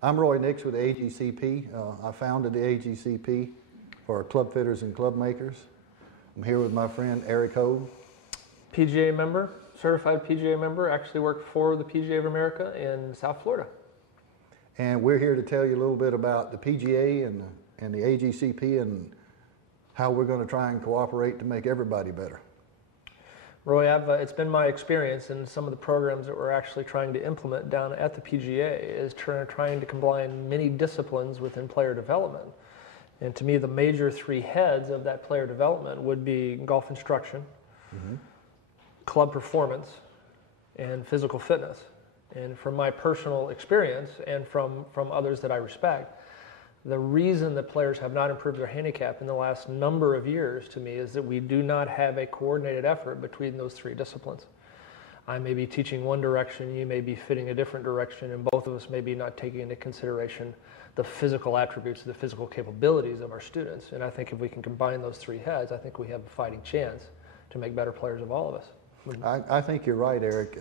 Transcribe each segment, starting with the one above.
I'm Roy Nix with AGCP. I founded the AGCP for club fitters and club makers. I'm here with my friend Eric Hogge. PGA member, certified PGA member, actually worked for the PGA of America in South Florida. And we're here to tell you a little bit about the PGA and the AGCP and how we're going to try and cooperate to make everybody better. Roy, it's been my experience in some of the programs that we're actually trying to implement down at the PGA is trying to combine many disciplines within player development. And to me, the major three heads of that player development would be golf instruction, club performance, and physical fitness. And from my personal experience and from others that I respect, the reason that players have not improved their handicap in the last number of years to me is that we do not have a coordinated effort between those three disciplines. I may be teaching one direction, you may be fitting a different direction, and both of us may be not taking into consideration the physical attributes, the physical capabilities of our students. And I think if we can combine those three heads, I think we have a fighting chance to make better players of all of us. I think you're right, Eric.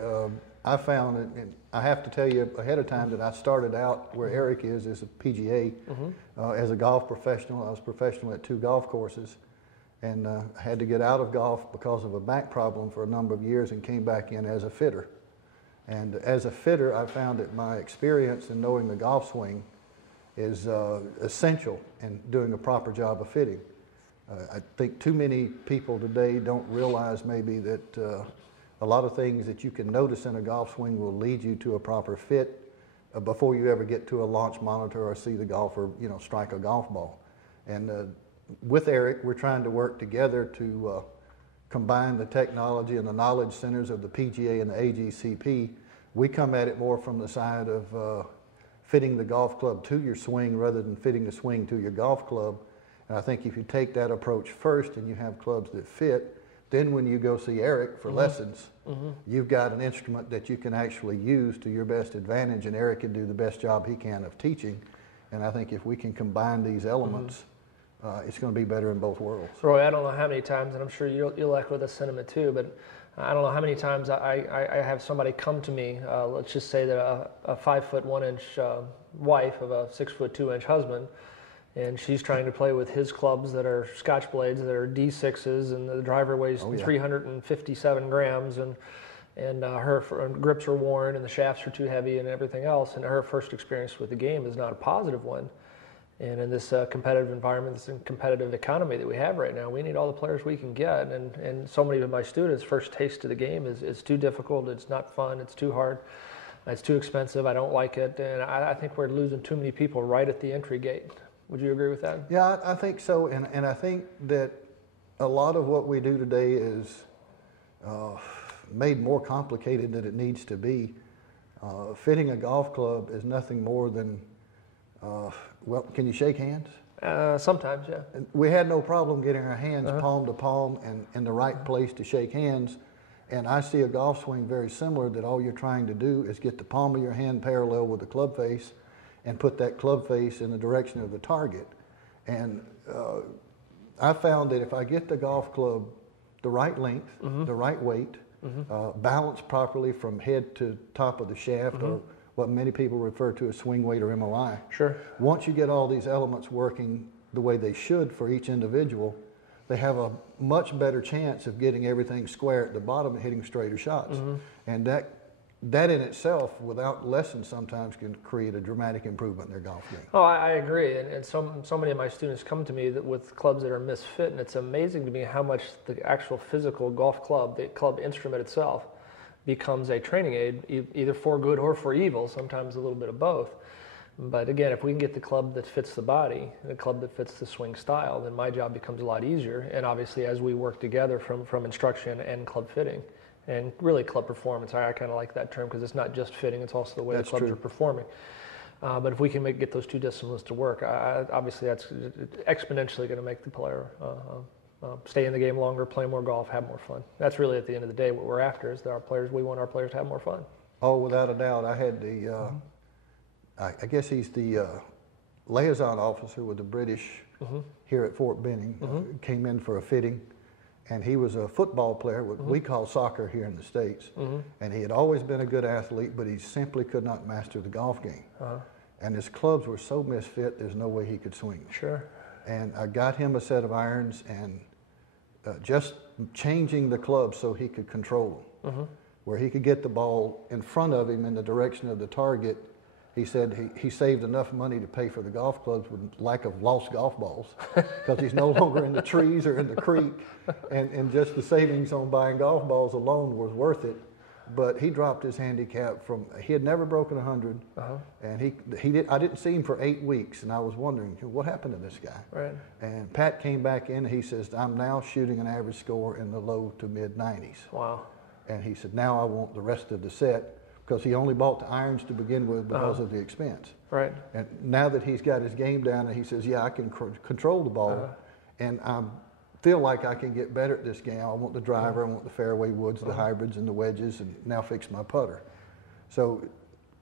I found it, and I have to tell you ahead of time that I started out where Eric is a PGA. As a golf professional. I was professional at 2 golf courses, and had to get out of golf because of a back problem for a number of years and came back in as a fitter. And as a fitter, I found that my experience in knowing the golf swing is essential in doing a proper job of fitting. I think too many people today don't realize maybe that a lot of things that you can notice in a golf swing will lead you to a proper fit before you ever get to a launch monitor or see the golfer, strike a golf ball. And with Eric, we're trying to work together to combine the technology and the knowledge centers of the PGA and the AGCP. We come at it more from the side of fitting the golf club to your swing rather than fitting the swing to your golf club. And I think if you take that approach first and you have clubs that fit, then when you go see Eric for lessons, you've got an instrument that you can actually use to your best advantage, and Eric can do the best job he can of teaching. And I think if we can combine these elements, it's going to be better in both worlds. Roy, I don't know how many times, and I'm sure you'll echo this sentiment too, but I don't know how many times I have somebody come to me, let's just say that a 5'1" wife of a 6'2" husband, and she's trying to play with his clubs that are Scotch blades, that are D6s, and the driver weighs 357 grams, and her grips are worn, and the shafts are too heavy, and everything else. And her first experience with the game is not a positive one. And in this competitive environment, this competitive economy that we have right now, we need all the players we can get. And so many of my students' first taste of the game is too difficult, it's not fun, it's too hard, it's too expensive, I don't like it. And I think we're losing too many people right at the entry gate. Would you agree with that? Yeah, I think so, and I think that a lot of what we do today is made more complicated than it needs to be. Fitting a golf club is nothing more than, well, can you shake hands? Sometimes, yeah. And we had no problem getting our hands palm to palm and in the right place to shake hands. And I see a golf swing very similar, that all you're trying to do is get the palm of your hand parallel with the club face and put that club face in the direction of the target. And I found that if I get the golf club the right length, the right weight, balanced properly from head to top of the shaft, or what many people refer to as swing weight or MOI. Sure. Once you get all these elements working the way they should for each individual, they have a much better chance of getting everything square at the bottom and hitting straighter shots. And that in itself, without lessons, sometimes can create a dramatic improvement in their golf game. Oh, I agree. And so many of my students come to me with clubs that are misfit, and it's amazing to me how much the actual physical golf club, the club instrument itself, becomes a training aid, either for good or for evil, sometimes a little bit of both. But again, if we can get the club that fits the body, the club that fits the swing style, then my job becomes a lot easier. And obviously, as we work together from instruction and club fitting, and really club performance, I kind of like that term because it's not just fitting, it's also the way the clubs are performing. But if we can get those two disciplines to work, obviously that's exponentially going to make the player stay in the game longer, play more golf, have more fun. That's really, at the end of the day, what we're after is that we want our players to have more fun. Oh, without a doubt. I had the, I guess he's the liaison officer with the British here at Fort Benning, came in for a fitting. And he was a football player, what we call soccer here in the States. And he had always been a good athlete, but he simply could not master the golf game. and his clubs were so misfit, there's no way he could swing them. Sure. And I got him a set of irons, and just changing the clubs so he could control them, where he could get the ball in front of him in the direction of the target. He said he saved enough money to pay for the golf clubs with lack of lost golf balls, because he's no longer in the trees or in the creek, and just the savings on buying golf balls alone was worth it. But he dropped his handicap he had never broken 100, and I didn't see him for 8 weeks, and I was wondering, what happened to this guy? Right. And Pat came back in, and he says, I'm now shooting an average score in the low to mid 90s. Wow. And he said, now I want the rest of the set, because he only bought the irons to begin with because of the expense. Right. And now that he's got his game down, and he says, yeah, I can control the ball, and I feel like I can get better at this game. I want the driver, I want the fairway woods, the hybrids and the wedges, and now fix my putter. So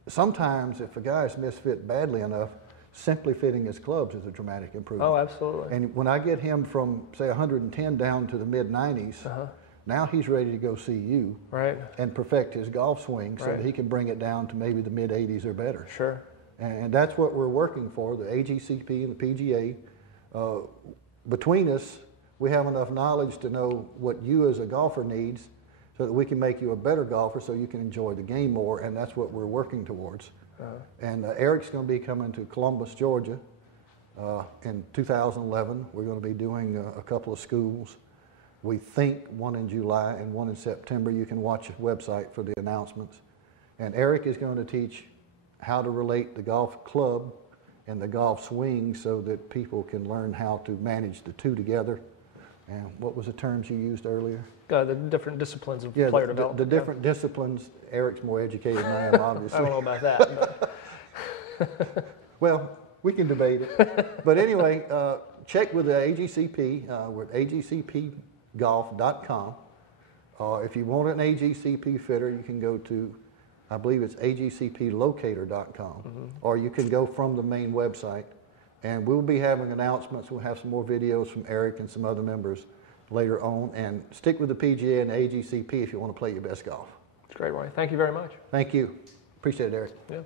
sometimes if a guy's misfit badly enough, simply fitting his clubs is a dramatic improvement. Oh, absolutely. And when I get him from, say, 110 down to the mid-90s, now he's ready to go see you, right, and perfect his golf swing so right, that he can bring it down to maybe the mid-80s or better. Sure. And that's what we're working for, the AGCP and the PGA. Between us, we have enough knowledge to know what you as a golfer needs so that we can make you a better golfer so you can enjoy the game more, and that's what we're working towards. And Eric's going to be coming to Columbus, Georgia in 2011. We're going to be doing a couple of schools. We think one in July and one in September. You can watch the website for the announcements. And Eric is going to teach how to relate the golf club and the golf swing so that people can learn how to manage the two together. And what was the terms you used earlier? The different disciplines of player development. The different disciplines. Eric's more educated than I am, obviously. I don't know about that. But. Well, we can debate it. But anyway, check with the AGCP. We're at agcpgolf.com. If you want an AGCP fitter, you can go to, I believe it's agcplocator.com, or you can go from the main website. And we'll be having announcements. We'll have some more videos from Eric and some other members later on. And stick with the PGA and the AGCP if you want to play your best golf. That's great, Roy. Thank you very much. Thank you. Appreciate it, Eric. Yeah.